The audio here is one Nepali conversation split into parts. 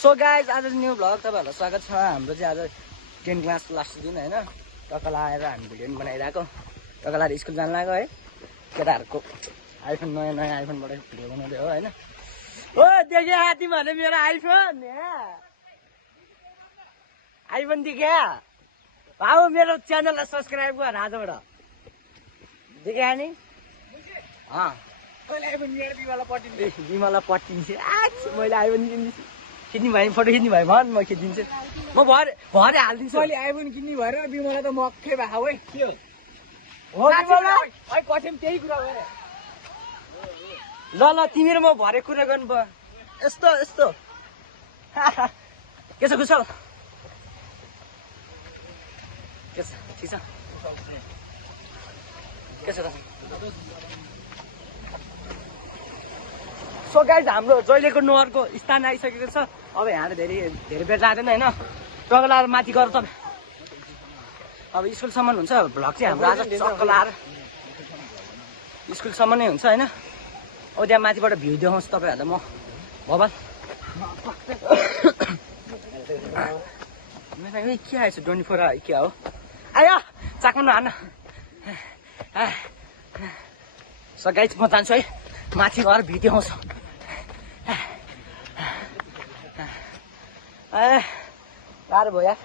सो गाइज आज न्यू भ्लग तपाईँहरूलाई स्वागत छ। हाम्रो चाहिँ आज 10 क्लास लास्ट दिन होइन, टक्का लगाएर हामी भिडियो पनि बनाइरहेको। टक्का लगाएर स्कुल जानु लाग्यो है। केटाहरूको आइफोन नयाँ आइफोनबाट भिडियो बनाउँदै हो होइन। ओ देख्यो हाती भने मेरो आइफोन देख्या भाउ मेरो च्यानललाई सब्सक्राइब गर आजबाट। देख्या नि बिमला पटिन्छ। मैले आइफोन किनिदिन्छु। खिच्ने भयो फोटो खिच्ने भयो भन्, म खिचिदिन्छु। म भरे हालिदिन्छु। अहिले आइफोन किन्ने भएर बिमला त मक्कै भएको है। कठिन त्यही कुरा गरे। ल तिमी र म भरे कुरा गर्नु भयो। यस्तो के छ कुशल? के छ ठिक छ? के छ त? सो गाइज हाम्रो जहिलेको नहरको स्थान आइसकेको छ। अब यहाँ धेरै बेर जाँदैन होइन। टक्क लाएर माथि गएर तपाईँ अब स्कुलसम्म हुन्छ भ्लग चाहिँ हाम्रो आज टक्क लाएर स्कुलसम्म नै हुन्छ होइन। अब त्यहाँ माथिबाट भ्यू देखाउँछु तपाईँहरूलाई म भवन। के आएछ 24 के हो आयो चाकमा नहान। सो गाइज म जान्छु है माथि गएर भ्यू देखाउँछु। गाह्रो भयो यार।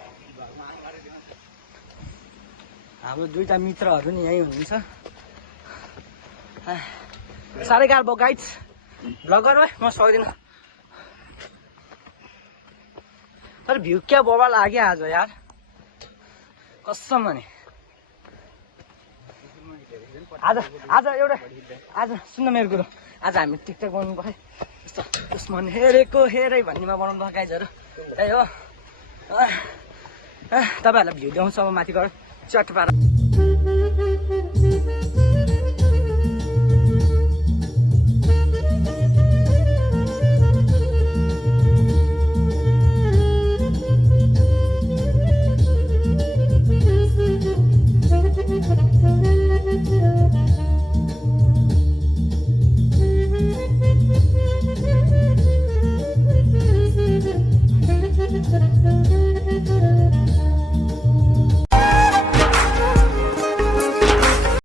हाम्रो दुईटा मित्रहरू नि यहीँ हुनुहुन्छ। साह्रै गाह्रो भयो गाइड्स। भ्लग गरौँ है, म सक्दिनँ। तर भ्यू क्या बोबा लाग्यो आज यार, कसम भने। आज सुन्न मेरो कुरो, आज हामी टिकटक बनाउनु भयो यस्तो दुश्मन हेरै भन्नेमा बनाउनु भयो गाइजहरू। त्यही हो तपाईँहरूलाई भ्यू देखाउँछ अब माथि गएर चट्ट पार।